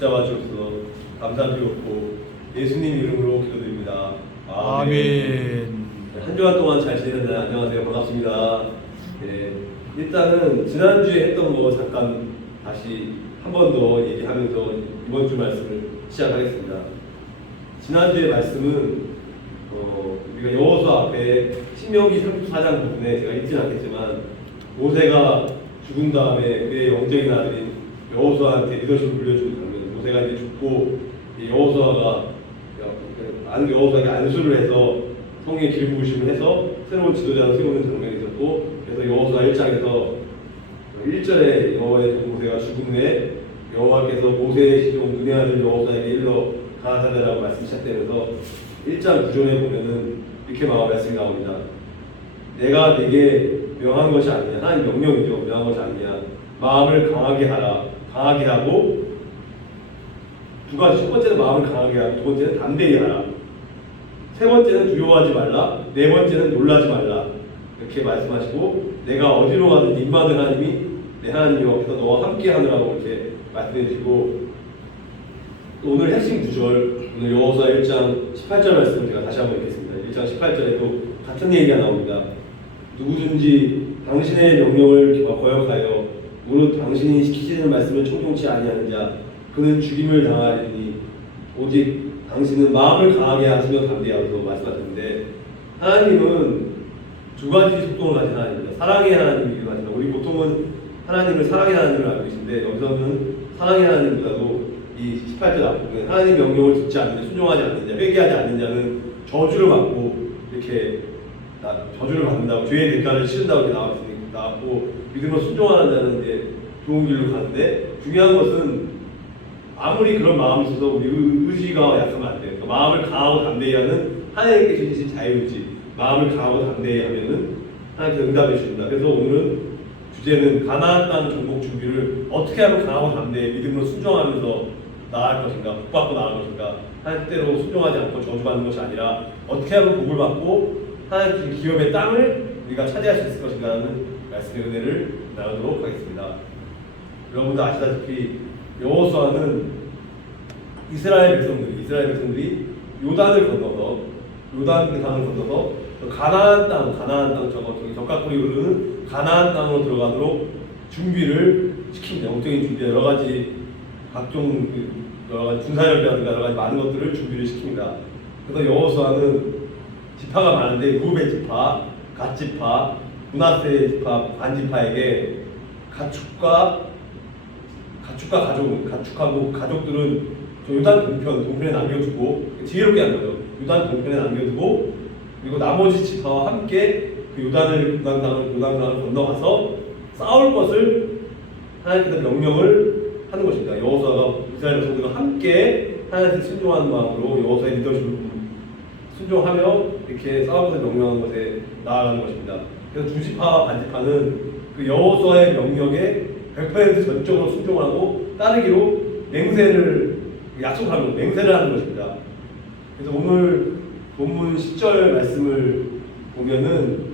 붙잡아 주옵소서. 감사드리옵고 예수님 이름으로 기도드립니다. 아멘. 한 주간 동안 잘 지내셨나요? 안녕하세요. 반갑습니다. 네, 일단은 지난주에 했던 거 잠깐 다시 한 번 더 얘기하면서 이번 주 말씀을 시작하겠습니다. 지난주의 말씀은 우리가 여호수아 앞에 신명기 34장 부분에 제가 읽지는 않겠지만 모세가 죽은 다음에 그의 영적인 아들인 여호수아한테 리더십을 물려주는 장면. 모세가 이제 죽고 여호수아가 여호수아에게 안수를 해서 성의 길부으심을 해서 새로운 지도자를 세우는 장면이 있었고, 그래서 여호수아 1장에서 1절에 여호와의 종 모세가 죽은 후에 여호와께서 모세의 시종 눈의 아들 여호수아에게 일러 가라사대라고 말씀 시작되면서 1장 9절에 보면은 이렇게 말씀이 나옵니다. 내가 네게 명한 것이 아니냐, 하나님 명령이죠. 명한 것이 아니냐. 마음을 강하게 하라. 강하게 하고, 두 가지. 첫 번째는 마음을 강하게 하고, 두 번째는 담대히 하라. 세 번째는 두려워하지 말라. 네 번째는 놀라지 말라. 이렇게 말씀하시고, 내가 어디로 가든 임마는 하나님이 내 하나님이 옆에서 너와 함께 하느라고 이렇게 말씀해 주시고, 또 오늘 핵심 구절, 오늘 여호수아 1장 18절 말씀을 제가 다시 한번 읽겠습니다. 1장 18절에도 같은 얘기가 나옵니다. 누구든지 당신의 명령을 거역하여 무릇 당신이 시키시는 말씀을 청종치 아니하는 자 그는 죽임을 당하리니 오직 당신은 마음을 강하게 하시며 담대하소서 말씀하셨는데, 하나님은 두 가지 속성을 가진 하나님입니다. 사랑의 하나님이기도 하지만 우리 보통은 하나님을 사랑의 하나님을 알고 계신데, 여기서는 사랑의 하나님보다도 이 18절 앞부분에 하나님 명령을 듣지 않는, 순종하지 않는 자, 회개하지 않는 자는 저주를 받고 이렇게 저주를 받는다고, 죄의 대가를 치른다고 이렇게 나왔고, 믿음으로 순종하는 자는 이제 좋은 길로 가는데, 중요한 것은 아무리 그런 마음이 있어서 우리 의지가 약하면 안 돼요. 그러니까 마음을 강하고 담대히 하는 하나님께 주신 자유의지, 마음을 강하고 담대히 하면은 하나님께서 응답해 주신다. 그래서 오늘은 주제는 가나안 땅 정복 준비를 어떻게 하면 강하고 담대히 믿음으로 순종하면서 나아갈 것인가, 복받고 나아갈 것인가, 하나님 뜻대로 순종하지 않고 저주받는 것이 아니라 어떻게 하면 복을 받고 하나님 기업의 땅을 우리가 차지할 수 있을 것인가라는 말씀의 은혜를 나누도록 하겠습니다. 여러분도 아시다시피 여호수아는 이스라엘 백성들이 요단을 건너서 요단 강을 건너서 가나안 땅 저기 적각골이 흐르는 가나안 땅으로 들어가도록 준비를 시킵니다. 영적인 준비, 여러 가지 군사력이라든가 여러 가지 많은 것들을 준비를 시킵니다. 그래서 여호수아는 지파가 많은데 루벤 지파, 갓 지파, 므낫세 지파, 반 지파에게 가축하고 가족들은 저 요단 동편에 남겨두고, 지혜롭게 한 거죠. 요단 동편에 남겨두고, 그리고 나머지 지파와 함께 그 요단강을 건너가서 싸울 것을 하나님께서 명령을 하는 것입니다. 여호수아가 이스라엘 백성들과 함께 하나님께 순종하는 마음으로 여호수아의 리더십을 순종하며 이렇게 싸울 것을 명령하는 것에 나아가는 것입니다. 그래서 두 지파와 반 지파는 그 여호수아의 명령에 100% 전적으로 순종을 하고 따르기로 맹세를 하는 것입니다. 그래서 오늘 본문 10절 말씀을 보면은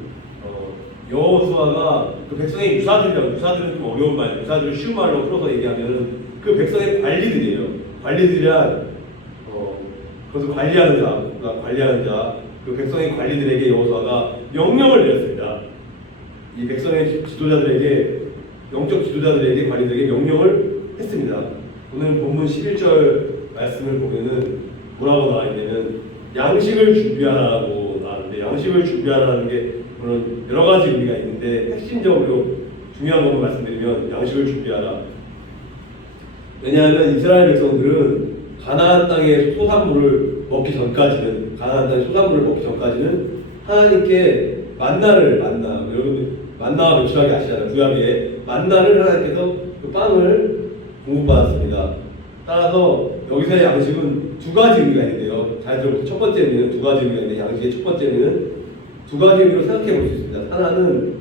여호수아가 그 백성의 유사들은 좀 어려운 말, 유사들을 쉬운 말로 풀어서 얘기하면은 그 백성의 관리들이에요. 관리들이란 그것을 관리하는 자, 그 백성의 관리들에게 여호수아가 명령을 내렸습니다. 이 백성의 지도자들에게, 영적 지도자들에게, 관리들에게 명령을 했습니다. 오늘 본문 11절 말씀을 보면은 뭐라고 나와 있냐면 양식을 준비하라고 나왔는데, 양식을 준비하라는 게 물론 여러 가지 의미가 있는데 핵심적으로 중요한 것만 말씀드리면 양식을 준비하라. 왜냐하면 이스라엘 백성들은 가나안 땅의 소산물을 먹기 전까지는 하나님께 여러분 만나와 매출하게 아시잖아요. 구약에 만나를 하나님께서 그 빵을 공급받았습니다. 따라서 여기서의 양식은 두 가지 의미가 있는데요. 잘 들어보세요. 첫 번째 의미는 두 가지 의미가 있는데, 양식의 첫 번째 의미는 두 가지 의미로 생각해 볼 수 있습니다. 하나는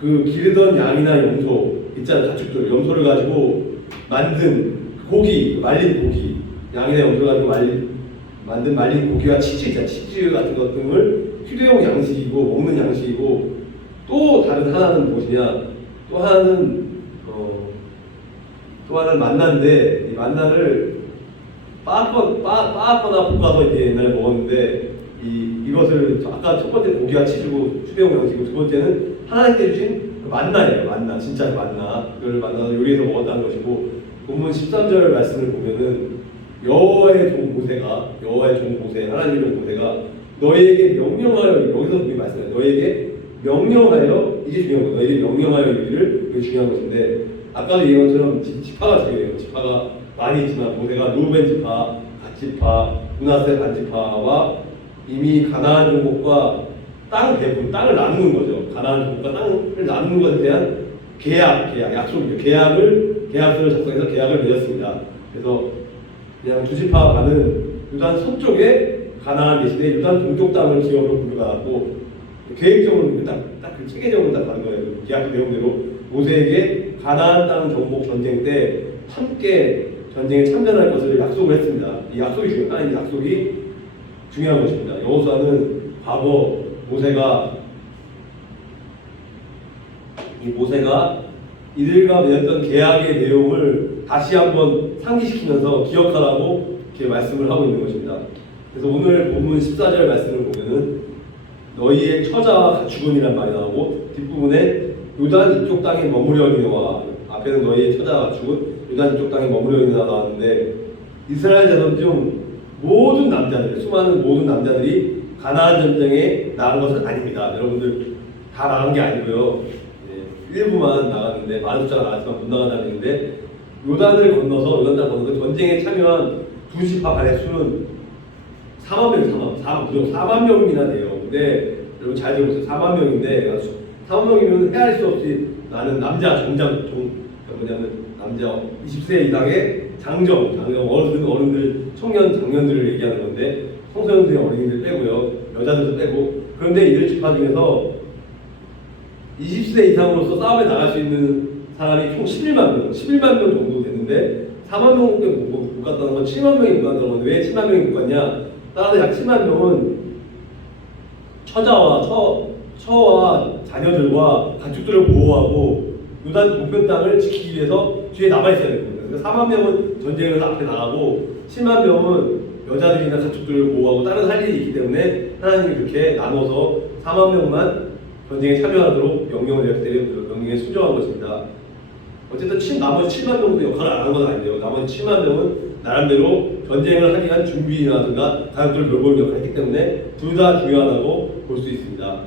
그 기르던 양이나 염소 있잖아요. 가축들, 염소를 가지고 만든 고기, 말린 고기, 양이나 염소를 가지고 만든 말린 고기와 치즈 같은 것 등을 휴대용 양식이고 먹는 양식이고, 또 다른 하나는 무엇이냐? 또 하나는 또 하나는 만나인데 이 만나를 빻거나 볶아서 이제 옛날에 먹었는데 이것을 아까 첫 번째 고기와 치즈고 추배용 양식이고 두 번째는 하나님께 주신 그 만나예요. 만나, 진짜 만나. 그걸 만나서 요리해서 먹었다는 것이고 본문 13절 말씀을 보면은 여호와의 종 모세 하나님의 종 모세가 너희에게 명령하여 여기서 분명히 말씀해요. 너희에게 명령하여 이게 중요한 거예요. 너희에게 명령하여 이르기를 이게 중요한 것인데 아까도 얘기한 것처럼 지파가 중요해요. 지파가 많이 있지만 모세가 루벤 지파, 갓 지파, 므낫세 반 지파와 이미 가나안 종족과 땅 배분, 땅을 나누는 거죠. 가나안 종족과 땅을 나누는 것에 대한 약속이죠. 계약서를 작성해서 계약을 맺었습니다. 그래서 그냥 두 지파 반은 유단 서쪽에 가나안 대신에 유단 동쪽 땅을 기업으로 분류받았고 계획적으로 딱그 체계적으로 딱 가는 거예요. 그 계약 내용대로 모세에게 가나안 땅 정복 전쟁 때 함께 전쟁에 참전할 것을 약속을 했습니다. 이 약속이 하나님의 약속이 중요한 것입니다. 여호수아는 과거 모세가 이들과 맺었던 계약의 내용을 다시 한번 상기시키면서 기억하라고 이렇게 말씀을 하고 있는 것입니다. 그래서 오늘 본문 14절 말씀을 보면은 너희의 처자와 가축은이란 말이 나오고 뒷부분에 요단 이쪽 땅에 머무려니와 앞에는 너희의 처자와 가축은 요단 이쪽 땅에 머무려니와 나왔는데 이스라엘 자손 중 모든 남자들, 수많은 모든 남자들이 가나안 전쟁에 나간 것은 아닙니다. 여러분들 다 나간 게 아니고요. 일부만 나갔는데 많은 숫자가 나갔지만 못 나간다는 얘기인데 요단을 건너서 전쟁에 참여한 두 지파 반의 수는 4만 명이나 돼요. 근데 여러분 잘 들어보세요. 4만 명인데 4만 명이면 헤아릴 수 없이 나는 남자 남자 20세 이상의 장정 어른들 청년 장년들을 얘기하는 건데 청소년들의 어린이들 빼고요. 여자들도 빼고 그런데 이들 지파 중에서 20세 이상으로서 싸움에 나갈 수 있는 사람이 총 11만 명 정도 되는데 4만 명밖에 못 갔다는 건 7만 명이 못 갔다는 건데 왜 7만 명이 못 갔냐? 따라서 약 7만 명은 처와 자녀들과 가축들을 보호하고 유단 동편 땅을 지키기 위해서 뒤에 남아있어야 됩니다. 그러니까 4만 명은 전쟁에서 앞에 나가고 7만 명은 여자들이나 가축들을 보호하고 다른 할 일이 있기 때문에 하나님이 그렇게 나눠서 4만 명만 전쟁에 참여하도록 명령을 내렸기 때문에 명령에 순종한 것입니다. 어쨌든 나머지 7만 명도 역할을 안 한 건 아닌데요. 나머지 7만 명은 나름대로 전쟁을 하기 위한 준비라든가 가족들 돌보는 역할을 했기 때문에 둘 다 중요하다고 볼 수 있습니다.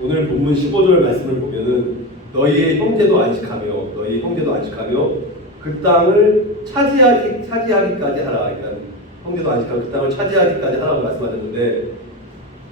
오늘 본문 15절 말씀을 보면은 너희의 형제도 안식하며 그 땅을 차지하기까지 하라. 그러니까 형제도 안식하며 그 땅을 차지하기까지 하라고 말씀하셨는데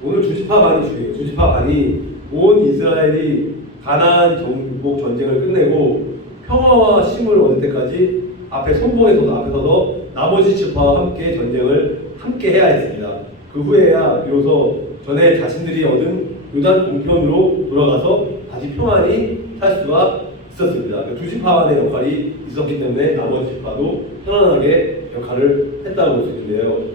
오늘 두 지파 반이 중요해요. 두 지파 반이 온 이스라엘이 가나안 정복 전쟁을 끝내고 평화와 쉼을 얻을 때까지 앞에 서서 나머지 지파와 함께 전쟁을 함께 해야 했습니다. 그 후에야 비로소 전에 자신들이 얻은 요단 동편으로 돌아가서 다시 평안히 살 수가 있었습니다. 두 지파만의 역할이 있었기 때문에 나머지 지파도 편안하게 역할을 했다고 볼 수 있는데요.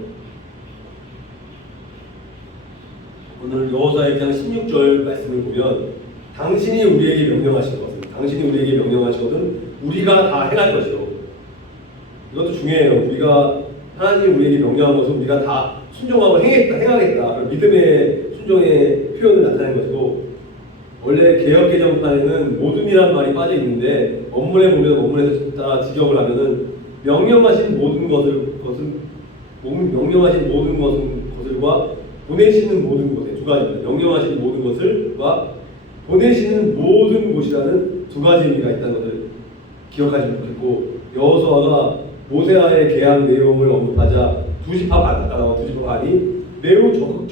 오늘 여호수아 1장 16절 말씀을 보면 당신이 우리에게 명령하신 것은 우리가 다 행할 것이요. 이것도 중요해요. 하나님 우리에게 명령한 것은 우리가 다 순종하고 행하겠다. 믿음의 순종의 표현을 나타내는 것이고 원래 개혁개정판에는 모든이란 말이 빠져 있는데 원문에 보면 원문에서 따라 직역을 하면은 명령하신 모든 것들과 보내시는 모든 것에 두 가지입니다. 명령하신 모든 것을과 보내시는 모든 곳이라는 두 가지 의미가 있다는 것을 기억하시면 좋겠고 여호수아가 모세와의 계약 내용을 언급하자 두 지파 반이 매우 아주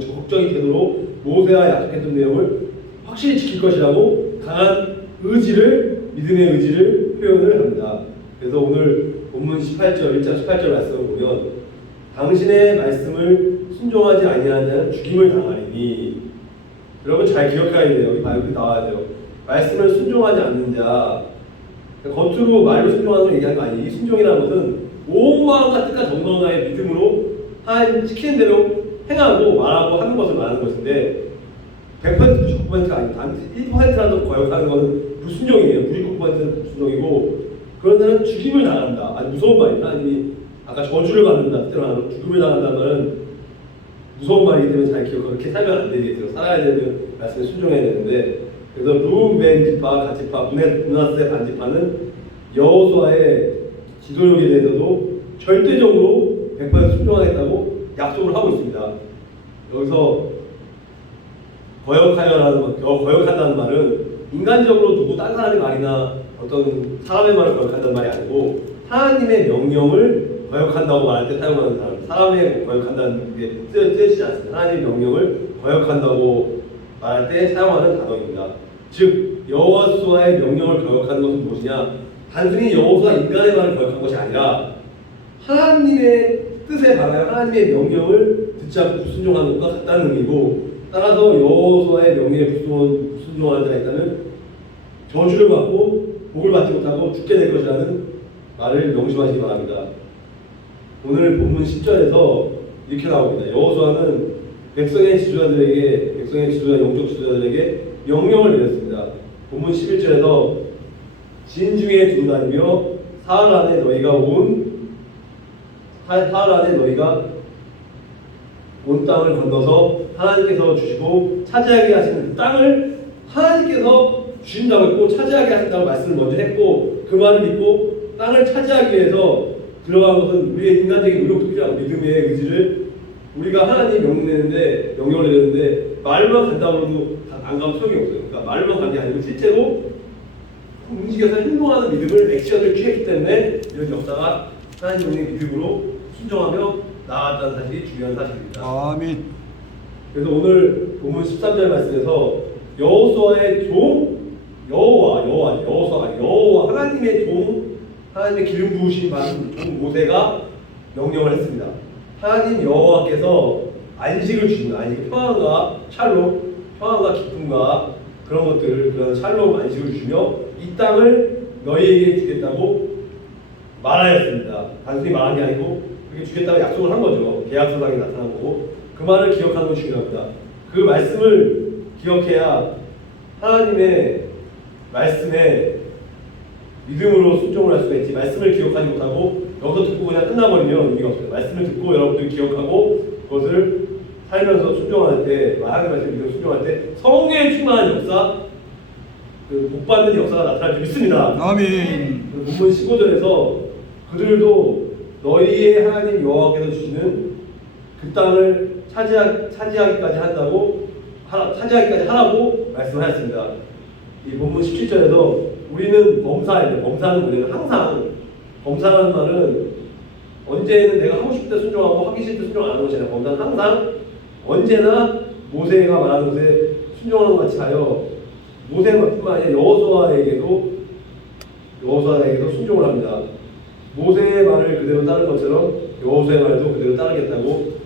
적극적인 태도로 모세와 약속했던 내용을 확실히 지킬 것이라고 강한 믿음의 의지를 표현을 합니다. 그래서 오늘 본문 1장 18절 말씀을 보면 당신의 말씀을 순종하지 아니하는 자는 죽임을 당하리니 여러분 잘 기억해야 돼요. 여기 나와야 돼요. 말씀을 순종하지 않는 자 겉으로 말로 순종하는 걸 얘기하는 거 아니에요. 이 순종이라는 것은 온 마음과 뜻과 정성나의 믿음으로 하나님 시키는 대로 행하고 말하고 하는 것을 말하는 것인데 100% 99%가 아니고 단 1%라도 거역하는 것은 불순종이에요. 99%는 불순종이고 그런 자는 죽임을 당한다. 아주 무서운 말이다. 하나님이 아까 저주를 받는다. 그때는 죽임을 당한다는 말은 무서운 말이기 때문에 잘 기억하고 그렇게 살면 안 되겠죠. 살아야 되는 말씀에 순종해야 되는데, 그래서 루벤 지파, 갓지파, 므낫세 반지파는 여호수아의 지도력에 대해서도 절대적으로 100% 순종하겠다고 약속을 하고 있습니다. 여기서 거역한다는 말은 인간적으로 누구 딴 사람의 말이나 어떤 사람의 말을 거역한다는 말이 아니고 하나님의 명령을 거역한다고 말할 때 사용하는 사람의 거역한다는 게 쓰여지지 않습니다. 하나님의 명령을 거역한다고 말할 때 사용하는 단어입니다. 즉 여호수아의 명령을 거역하는 것은 무엇이냐? 단순히 여호수아 인간의 말을 거역한 것이 아니라 하나님의 뜻에 반하여 하나님의 명령을 듣지 않고 불순종하는 것과 같다는 의미고, 따라서 여호수아의 명령에 불순종하는 자가 있다면 저주를 받고 복을 받지 못하고 죽게 될 것이라는 말을 명심하시기 바랍니다. 오늘 본문 10절에서 이렇게 나옵니다. 여호수아는 백성의 영적 지도자들에게 명령을 내렸습니다. 본문 11절에서 진중에 두루 다니며 사흘 안에 너희가 온 땅을 건너서 하나님께서 주시고 차지하게 하시는 그 땅을 하나님께서 주신다고 했고 차지하게 하신다고 말씀을 먼저 했고, 그 말을 믿고 땅을 차지하기 위해서 들어간 것은 우리의 인간적인 노력도 필요하고 믿음의 의지를, 우리가 하나님 명령을 내렸는데 말만 간다고도 안 가면 소용이 없어요. 그러니까 말만 간 게 아니고 실제로 움직여서 행동하는 믿음을 액션을 취했기 때문에 이런 역사가 하나님의 믿음으로 순종하며 나아갔다는 사실이 중요한 사실입니다. 아멘. 그래서 오늘 본문 13절 말씀에서 여호수아의 종 여호와 하나님의 종, 하나님의 기름 부으신 종 모세가 명령을 했습니다. 하나님 여호와께서 안식을 주십니다. 평안과 샬롬, 평안과 기쁨과 그런 것들을, 그런 샬롬 안식을 주시며 이 땅을 너희에게 주겠다고 말하였습니다. 단순히 말한 게 아니고 그렇게 주겠다고 약속을 한 거죠. 계약서상에 나타난 거고, 그 말을 기억하는 것이 중요합니다. 그 말씀을 기억해야 하나님의 말씀에 믿음으로 순종을 할 수가 있지, 말씀을 기억하지 못하고 여기서 듣고 그냥 끝나버리면 의미가 없어요. 말씀을 듣고 여러분들이 기억하고 그것을 살면서 순종할 때, 하나님의 말씀을 믿음으로 순종할 때 성령의 충만한 역사, 복 받는 역사가 나타날 줄 믿습니다. 아멘. 본문 15절에서 그들도 너희의 하나님 여호와께서 주시는 그 땅을 차지하기까지 하라고 말씀하였습니다. 이 본문 17절에서 우리는 범사해야 돼. 범사는 뭐냐면 항상, 범사라는 말은 언제는 내가 하고 싶을 때 순종하고 하기 싫을 때 순종 안 하는 것이 아니라 범사는 항상 언제나 모세가 말하는 것에 순종하는 것 같이 하여 모세뿐만 아니라 여호수아에게도 순종을 합니다. 모세의 말을 그대로 따른 것처럼 여호수아의 말도 그대로 따르겠다고,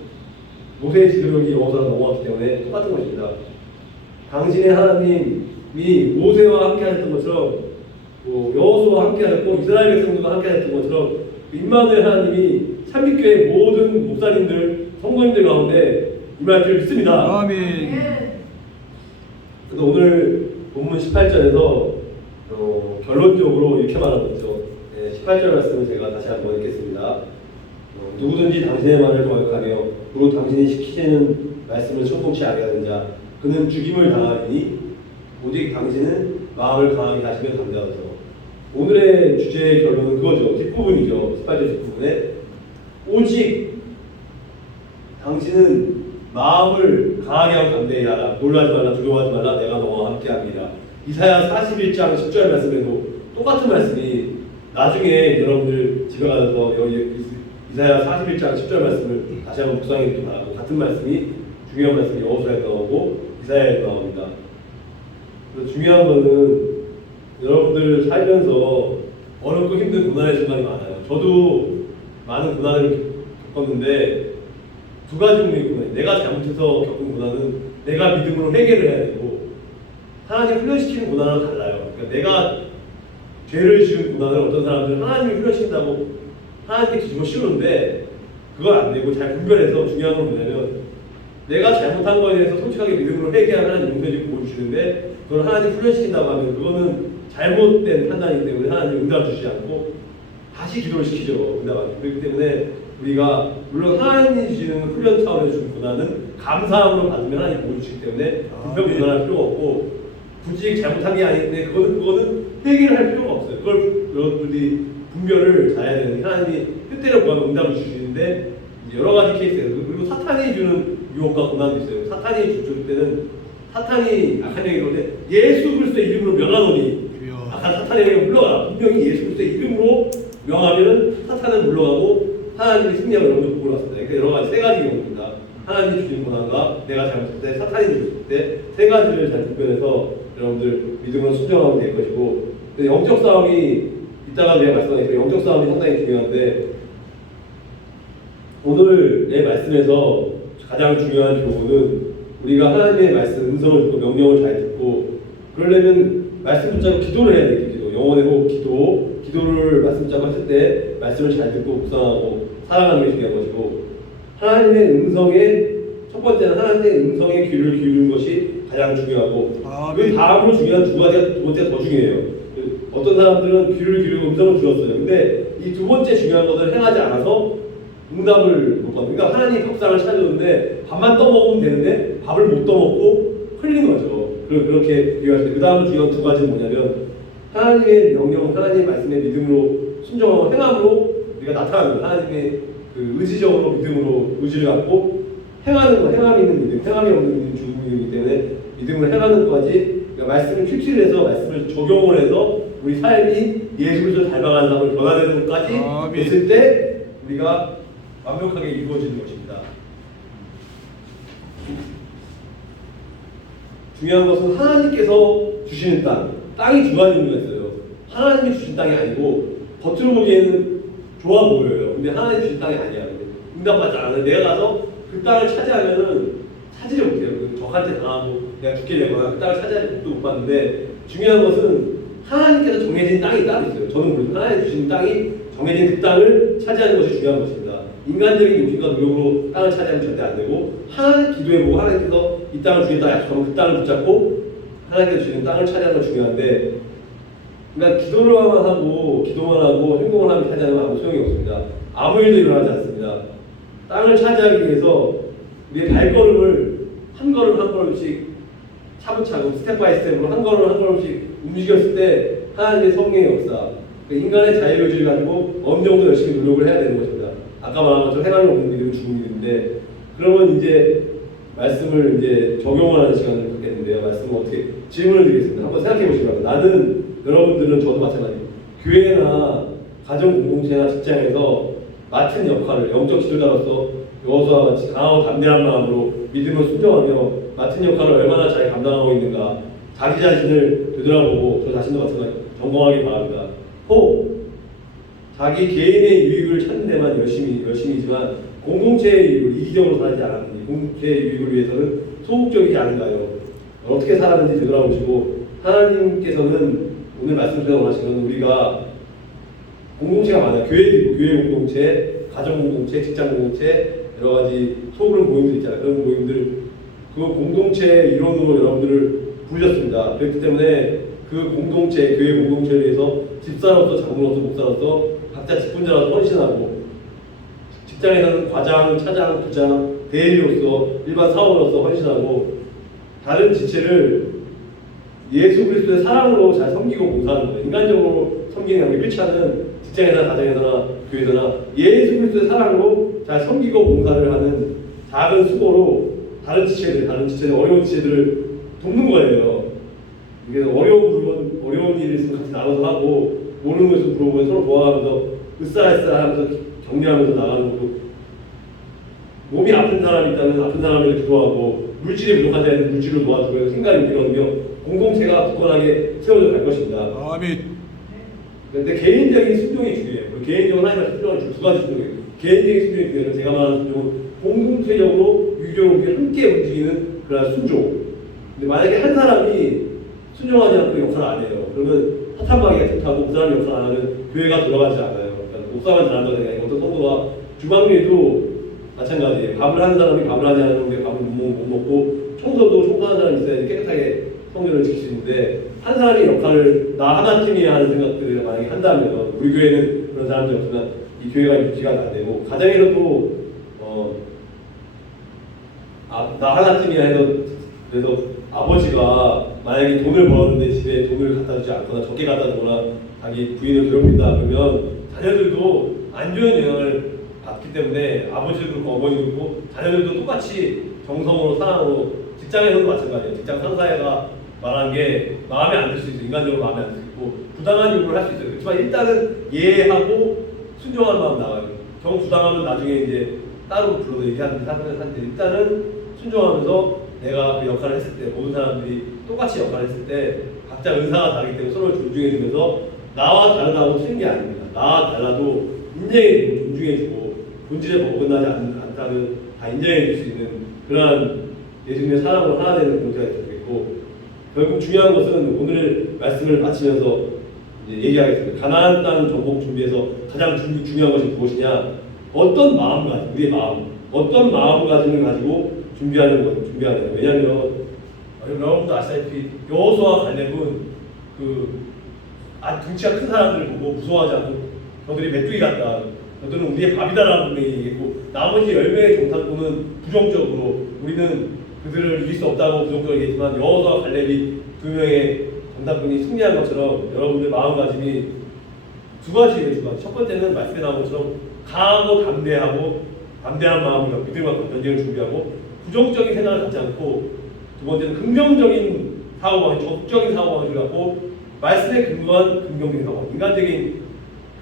모세의 지도력이 여호수아가 넘어왔기 때문에 똑같은 것입니다. 당신의 하나님이 모세와 함께 하셨던 것처럼 여호수아와 함께 하셨고 이스라엘 백성들과 함께 하셨던 것처럼 임마누엘 하나님이 참빛교회 모든 목사님들, 성도님들 가운데 임할 줄 믿습니다. 아멘. 그래서 오늘 본문 18절에서 결론적으로 이렇게 말하고 있죠. 18절 말씀을 제가 다시 한번 읽겠습니다. 누구든지 당신의 말을 거역하며 그리고 당신이 시키시는 말씀을 순종치 아니하는 자 그는 죽임을 당하리니 오직 당신은 마음을 강하게 하시며 감사하소서. 오늘의 주제의 결론은 그거죠. 뒷부분이죠. 18절 뒷부분에 오직 당신은 마음을 강하게 하고 담대히 하라. 놀라지 말라, 두려워하지 말라. 내가 너와 함께함이라. 이사야 41장 10절 말씀에도 똑같은 말씀이, 나중에 여러분들 집에 가서 여기 이사야 41장 10절 말씀을 다시 한번 묵상해 바라고, 같은 말씀이, 중요한 말씀이 여호수아에도 나오고 이사야에도 나옵니다. 그래서 중요한 거는 여러분들 살면서 어렵고 힘든 고난의 순간이 많아요. 저도 많은 고난을 겪었는데 두 가지 종류의 고난, 내가 잘못해서 겪은 고난은 내가 믿음으로 해결을 해야 되고, 하나님 훈련시키는 고난은 달라요. 그러니까 내가 죄를 지은 고난을 어떤 사람들은 하나님이 훈련시킨다고 하나님께 뒤집어 씌우는데 그건 안 되고 잘 분별해서, 중요한 건 뭐냐면 내가 잘못한 거에 대해서 솔직하게 믿음으로 회개하면 하나님 용서해주고 보여주시는데 그걸 하나님 훈련시킨다고 하면 그거는 잘못된 판단이기 때문에 하나님 응답 주시지 않고 다시 기도를 시키죠. 응답 안 그렇기 때문에 우리가 물론 하나님이 주시는 훈련 차원에서 주는 고난은 감사함으로 받으면 하나님 복을 주시기 때문에 불평 불만할 필요가 없고 굳이 잘못한 게 아닌데 그거는 해결을 할 필요가 없어요. 그걸 여러분들이 분별을 잘해야 되는 게 하나님이 뜻대로 구하면 응답을 주시는데 이제 여러 가지 케이스에서 그리고 사탄이 주는 유혹과 고난도 있어요. 사탄이 줄 때는 사탄이 악한 얘기로는데 예수 그리스도의 이름으로 명하노니 악한 사탄에게 물러가라. 분명히 예수 그리스도의 이름으로 명하면 사탄은 물러가고 하나님이 승리하고 여러분들 보고 났습니다. 그러니까 여러 가지 세 가지 경우입니다. 하나님이 주신 고난과 내가 잘못했을 때, 사탄이 주셨을 때 세 가지를 잘 구별해서 여러분들 믿음으로 순종하면 될 것이고 영적 싸움이 이따가 제가 말씀하겠지만 영적 싸움이 상당히 중요한데 오늘의 말씀에서 가장 중요한 교훈은 우리가 하나님의 말씀, 음성을 듣고 명령을 잘 듣고 그러려면 말씀 붙잡고 기도를 해야 돼요. 기도, 영혼의 호흡, 기도를 말씀 붙잡고 했을 때 말씀을 잘 듣고 묵상하고 살아가는 게 중요한 것이고 하나님의 음성에 첫 번째는 하나님의 음성에 귀를 기울이는 것이 가장 중요하고 그 다음으로 중요한 두 번째가 더 중요해요. 어떤 사람들은 귀를 기울이고 음성을 들었어요. 근데 이 두 번째 중요한 것을 행하지 않아서 응답을 못 받는. 그러니까 하나님 밥상을 차려줬는데 밥만 떠먹으면 되는데 밥을 못 떠먹고 흘리는 거죠. 그렇게 비교할 때 그 다음으로 중요한 두 가지는 뭐냐면 하나님의 명령, 하나님의 말씀에 믿음으로 순종하고 행함으로 우리가 나타나는 하나님의 그 의지적으로 믿음으로 의지를 갖고 행하는 거, 행함이 있는 믿음, 행함이 없는 믿음 중이기 때문에 믿음으로 행하는 것까지 그러니까 말씀을 캡슐을 해서 말씀을 적용을 해서 우리 삶이 예수 그리스도를 닮아가는 삶을 변화되는 것까지 됐을 때 우리가 완벽하게 이루어지는 것입니다. 중요한 것은 하나님께서 주시는 땅이 두 가지 의미가 있어요. 하나님이 주신 땅이 아니고 겉으로 보기에는 좋아 보여요. 근데 하나님이 주신 땅이 아니야. 응답받지 않아요. 내가 가서 그 땅을 차지하면은 차지를 못해요. 적한테 당하고 내가 죽게 되거나 그 땅을 차지할 것도 못 받는데 중요한 것은 하나님께서 정해진 땅이 따로 있어요. 저는 모르겠어요. 하나님 주신 땅이 정해진 그 땅을 차지하는 것이 중요한 것입니다. 인간적인 욕심과 노력으로 땅을 차지하면 절대 안 되고 하나님 기도해보고 하나님께서 이 땅을 주겠다 약속하면 그 땅을 붙잡고 하나님께서 주신 땅을 차지하는 건 중요한데 그러니까 기도만 하고 행동을 하면 차지하면 아무 소용이 없습니다. 아무 일도 일어나지 않습니다. 땅을 차지하기 위해서 우리의 발걸음을 한 걸음씩 차분차분 스텝 바이 스텝으로 한 걸음씩 움직였을 때 하나님의 성령의 역사 그러니까 인간의 자유의지를 가지고 어느 정도 열심히 노력을 해야 되는 것입니다. 아까 말한 것처럼 해방이 없는 믿음은 죽은 믿음인데 그러면 이제 말씀을 이제 적용을 하는 시간을 갖겠는데요. 말씀을 어떻게 질문을 드리겠습니다. 한번 생각해 보시기 바랍니다. 나는 여러분들은 저도 마찬가지예요. 교회나 가정 공동체나 직장에서 맡은 역할을 영적 지도자로서 여호수아와 같이 강하고 담대한 마음으로 믿음을 순종하며 맡은 역할을 얼마나 잘 감당하고 있는가 자기 자신을 되돌아보고 저 자신도 마찬가지 점검하기 바랍니다. 혹 자기 개인의 유익을 찾는 데만 열심이지만 공동체의 유익을 이기적으로 살지 않았는지 공동체의 유익을 위해서는 소극적이지 않은가요? 어떻게 살았는지 되돌아보시고 하나님께서는 오늘 말씀드려 원하시는 우리가 공동체가 많아요. 교회도 있고 교회 공동체, 가정 공동체, 직장 공동체 여러 가지 소그룹 모임들 있잖아요. 그런 모임들 그 공동체의 일원으로 여러분들을 부르셨습니다. 그렇기 때문에 그 공동체, 교회 공동체에 대해서 집사로서, 장로로서, 목사로서 각자 직분자로서 헌신하고 직장에서는 과장, 차장, 부장, 대리로서 일반 사원으로서 헌신하고 다른 지체를 예수 그리스도의 사랑으로 잘 섬기고 봉사하는 거예요. 인간적으로 섬기는 게 끝이 않은 직장에서나 가정에서나 교회에서나 예수 그리스도의 사랑으로 잘 섬기고 봉사를 하는 작은 수고로 다른 지체들 어려운 지체들을 돕는 거예요. 이게 어려운 일이 있으면 같이 나눠서 하고 모르는 것을 물어보면 서로 도와가면서 으쌰으쌰하면서 격려하면서 나가는 것도 몸이 아픈 사람이 있다면 아픈 사람에게 기도하고 물질이 부족한 자에는 물질로 도와주고 생각이 밀어넣으며 공동체가 굳건하게 세워져 갈 것입니다. 아멘. 그런데 개인적인 순종이 중요해요. 개인적으로 하나님의 순종을 두 가지 순종이에요. 개인적인 순종이 중요해요. 제가 말하는 순종은 공동체적으로 유교적으로 함께 움직이는 그런 순종. 근데 만약에 한 사람이 순종하지 않고 역사를 안 해요. 그러면 사탄마귀가 틈타고 그 사람이 역사 안 하면 교회가 돌아가지 않아요. 그러니까 목사만 잘한다고 해요. 어떤 성도가 주방일도 마찬가지예요. 밥을 하는 사람이 밥을 하지 않는 게 밥을 못 먹고 청소도 청소하는 사람이 있어야지 깨끗하게 성전을 지킬 수 있는데 한 사람이 역할을 나 하나 팀이야 하는 생각들을 만약에 한다면 우리 교회는 그런 사람들이 없으면 이 교회가 유지가 안 되고 가정에서도 나 하나 팀이야 해서 그래서 아버지가 만약에 돈을 벌었는데 집에 돈을 갖다 주지 않거나 적게 갖다 주거나 자기 부인을 괴롭힌다 그러면 자녀들도 안 좋은 영향을 받기 때문에 아버지도 그렇고 어머니도 그렇고 자녀들도 똑같이 정성으로 사랑으로 직장에서도 마찬가지예요. 직장 상사가 말한 게 마음에 안 들 수 있고 인간적으로 마음에 안 들 수 있고 부당한 요구를 할 수 있어요. 그렇지만 일단은 이해하고 순종하는 마음 나와요. 정 부당하면 나중에 이제 따로 불러서 얘기하는데 일단은 순종하면서 내가 그 역할을 했을 때 모든 사람들이 똑같이 역할을 했을 때 각자 은사가 다르기 때문에 서로를 존중해주면서 나와 다르다고 틀린 게 아닙니다. 나와 달라도 인정해 존중해주고 본질에 어긋나지 않다면 다 인정해줄 수 있는 그러한 예수님의 사랑으로 하나 되는 공동체가 됐으면 좋겠고 결국 중요한 것은 오늘 말씀을 마치면서 이제 얘기하겠습니다. 가나안 땅 정복 준비에서 가장 중요한 것이 무엇이냐? 어떤 마음가짐, 우리의 마음, 어떤 마음가짐을 가지고 준비하는 것, 준비하는 거. 왜냐하면 여러분도 아시다시피 여호수아와 갈렙은 등치가 큰 사람들을 보고 무서워하지 않고 너들이 메뚜기 같다. 너들은 우리의 밥이다라는 분명히 얘기했고 나머지 10명의 정탐꾼은 부정적으로 우리는 그들을 이길 수 없다고 부정적으로 얘기했지만 여호수아와 갈렙이 2명의 정탐꾼이 승리한 것처럼 여러분들 마음가짐이 두 가지예요. 두 가지. 첫 번째는 말씀에 나온 것처럼 강하고 담대한 마음으로 믿음과 전쟁을 준비하고 부정적인 생각을 갖지 않고 두 번째는 긍정적인 사고방식, 적극적인 사고방식을 갖고 말씀에 근거한 긍정적인 사고방식, 인간적인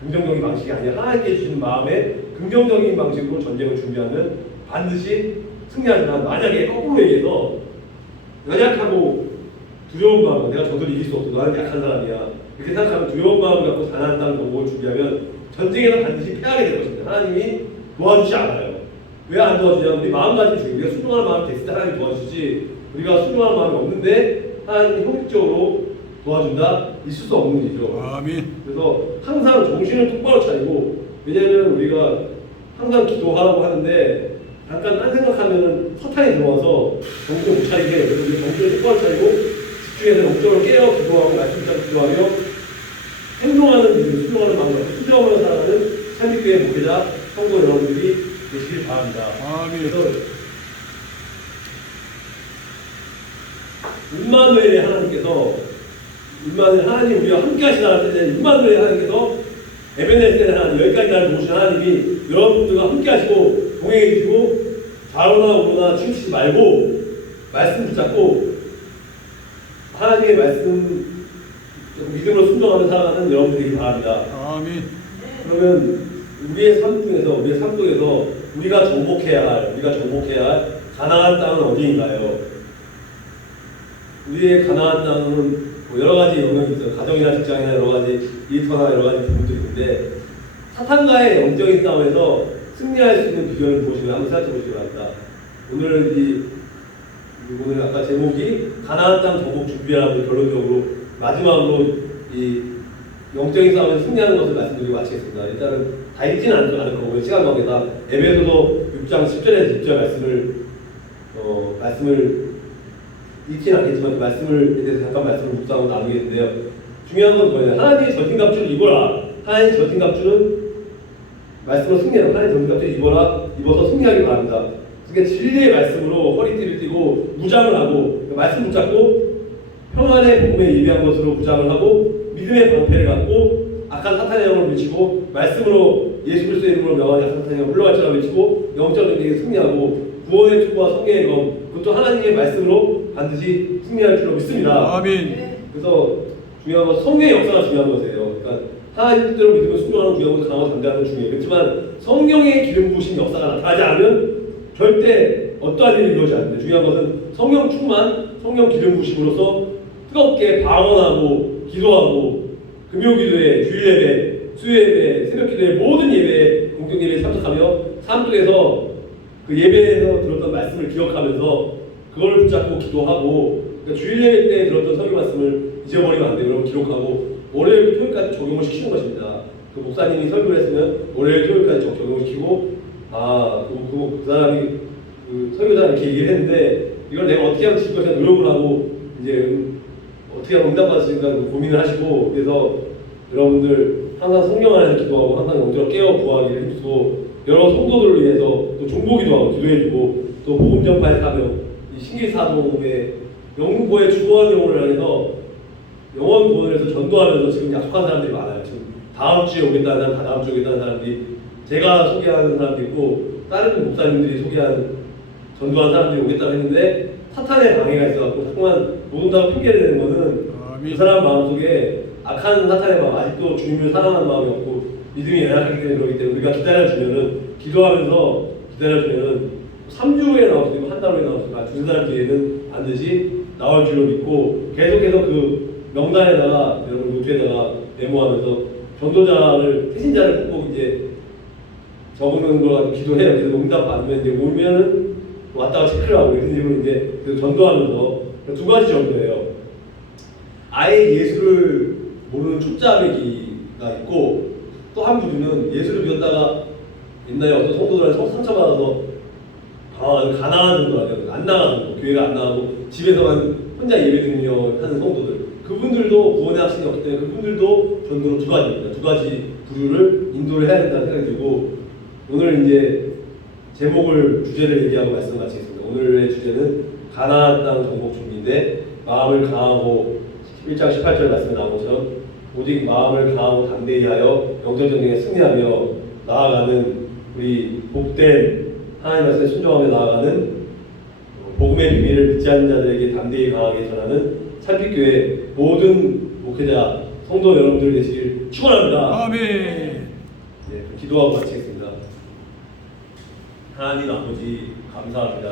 긍정적인 방식이 아니라 하나님께 주시는 마음에 긍정적인 방식으로 전쟁을 준비하면 반드시 승리하지만 만약에 거꾸로 얘기해서 연약하고 두려운 마음, 내가 저들을 이길 수 없어, 나는 약한 사람이야 이렇게 생각하면 두려운 마음을 갖고 가나안 땅 정복을 준비하면 전쟁에서 반드시 패하게 될 것입니다. 하나님이 도와주지 않아요. 왜 안 도와주냐? 우리 마음가짐 중에 우리가 순종하는 마음이 됐을 때 하나님이 도와주지 우리가 순종하는 마음이 없는데 하나님이 형식적으로 도와준다? 있을 수 없는 일이죠. 아멘. 그래서 항상 정신을 똑바로 차리고 왜냐하면 우리가 항상 기도하라고 하는데 잠깐 딴 생각하면 사탄이 들어와서 정신을 못 차리게 해요. 그래서 우리 정신을 똑바로 차리고 집중해서 영적으로 깨어 기도하고 말씀 잡고 기도하며 행동하는 믿음, 순종하는 마음으로 순종하며 살아가는 삶의 목회자 성도 여러분들이 되시길 바랍니다. 아멘. 그래서 임마누엘의 하나님 우리와 함께 하시다는 뜻의 임마누엘의 하나님께서 에베네셀의 하나님 여기까지 나를 도우신 하나님이 여러분들과 함께 하시고 동행해 주시고 좌우나 우로나 치우치지 말고 말씀 붙잡고 하나님의 말씀 믿음으로 순종하며 살아가는 여러분들이 되길 바랍니다. 아멘. 그러면 우리의 삶 속에서 우리가 정복해야 할 가나안 땅은 어디인가요? 우리의 가나안 땅은 뭐 여러 가지 영역이 있어요. 가정이나 직장이나 여러 가지 일터나 여러 가지 부분들이 있는데 사탄과의 영적인 싸움에서 승리할 수 있는 비결은 무엇인가 한번 생각해 보시기 바랍니다. 오늘 아까 제목이 가나안 땅 정복 준비하라고 결론적으로 마지막으로 이 영적인 싸움에서 승리하는 것을 말씀드리고 마치겠습니다. 일단은 다 읽지는 않을 거고 시간 관계상 에베소서 6장 10절에서 20절 말씀을 읽지는 않겠지만 그 말씀을 대해서 잠깐 말씀을 묵상하고 나누겠는데요. 중요한 건 뭐예요? 하나님의 전신갑주를 입어라. 하나님의 전신갑주는 말씀으로 승리하라. 하나님의 전신갑주를 입어서 승리하기 바랍니다. 그러니까 진리의 말씀으로 허리띠를 띠고 무장을 하고 말씀 붙잡고 평안의 복음에 예비한 것으로 무장을 하고 믿음의 방패를 갖고 악한 사탄의 영을 외치고 말씀으로 예수 그리스도의 이름으로 명하는 약한 사탄의 영을 물러갈 자라 외치고 영적 전쟁에 승리하고 구원의 투구와 성령의 검 그것도 하나님의 말씀으로 반드시 승리할 줄로 믿습니다. 아멘. 그래서 중요한 건 성령의 역사가 중요한 것이에요. 그러니까 하나님 뜻대로 믿음을 순종하는 중요한 것도 강하고 담대하는 중요해요. 그렇지만 성령의 기름 부으신 역사가 나타나지 않으면 절대 어떠한 일이 이루어지지 않는데 중요한 것은 성령 충만, 성령 기름 부으심으로써 뜨겁게 방언하고 기도하고 금요기도회, 주일예배, 수요예배, 새벽기도회 모든 예배에 공동예배에 참석하며 삶 속에서 그 예배에서 들었던 말씀을 기억하면서 그걸 붙잡고 기도하고 그러니까 주일예배 때 들었던 설교 말씀을 잊어버리면 안 되고 여러분 기록하고 월요일, 토요일까지 적용을 시키는 것입니다. 그 목사님이 설교를 했으면 월요일, 토요일까지 적용을 시키고 그 사람이 그 설교자 이렇게 얘기를 했는데 이걸 내가 어떻게 하면 질 것이냐 노력을 하고 이제 어떻게 응답받으실까 고민을 하시고, 그래서 여러분들 항상 성령 안에서 기도하고 항상 영적으로 깨어 구하기를 힘쓰고, 여러 성도들을 위해서 또 종보기도 하고 기도해주고, 또 복음 전파의 사명, 이 신기사동의 영구의 죽어가는 영혼을 향해서 영원 구원을 해서 전도하면서 지금 약속한 사람들이 많아요. 지금 다음 주에 오겠다는 사람, 다다음 주에 오겠다는 사람들이, 제가 소개하는 사람도 있고 다른 목사님들이 소개한 전도한 사람들이 오겠다고 했는데 사탄의 방해가 있어갖고 자꾸만 못 온다고 핑계를 대는 거는 그 사람 마음속에 악한 사탄의 마음, 아직도 주님을 사랑하는 마음이 없고 믿음이 연약하기 때문에, 그렇기 때문에 우리가 기다려주면은, 기도하면서 기다려주면은 3주에 나올 수도 있고 한 달 후에 나올 수도 있고 두세 달 뒤에는 반드시 나올 줄로 믿고, 계속해서 그 명단에다가 여러분 노트에다가 메모하면서 전도자를, 태신자를 꼭 이제 적는 걸 가지고 기도해요. 그래서 응답 받으면 이제 오면은 왔다가 체크를 하고 이런 식으로 이제 전도하면서 두 가지 정도예요. 아예 예수를 모르는 촉자매기가 있고, 또 한 부류는 예수를 믿었다가 옛날에 어떤 성도들한테 상처받아서 가난한 정도가 안 나가고, 교회가 안 나가고 집에서만 혼자 예배드리며 하는 성도들, 그분들도 구원의 확신이 없기 때문에 그분들도 전도로 두 가지입니다. 두 가지 부류를 인도를 해야 된다는 생각이 들고, 오늘 이제 제목을, 주제를 얘기하고 말씀 마치겠습니다. 오늘의 주제는 가나안 땅 정복 준비인데, 마음을 강하고 1장 18절 말씀에 나온 것처럼 오직 마음을 강하고 담대히 하여 영적 전쟁에 승리하며 나아가는, 우리 복된 하나님 말씀에 순종하며 나아가는 복음의 비밀을 믿지 않는 자들에게 담대히 강하게 전하는 살피교회 모든 목회자 성도 여러분들 되시길 축원합니다. 아멘. 네, 기도하고 마치겠습니다. 하나님 아버지 감사합니다.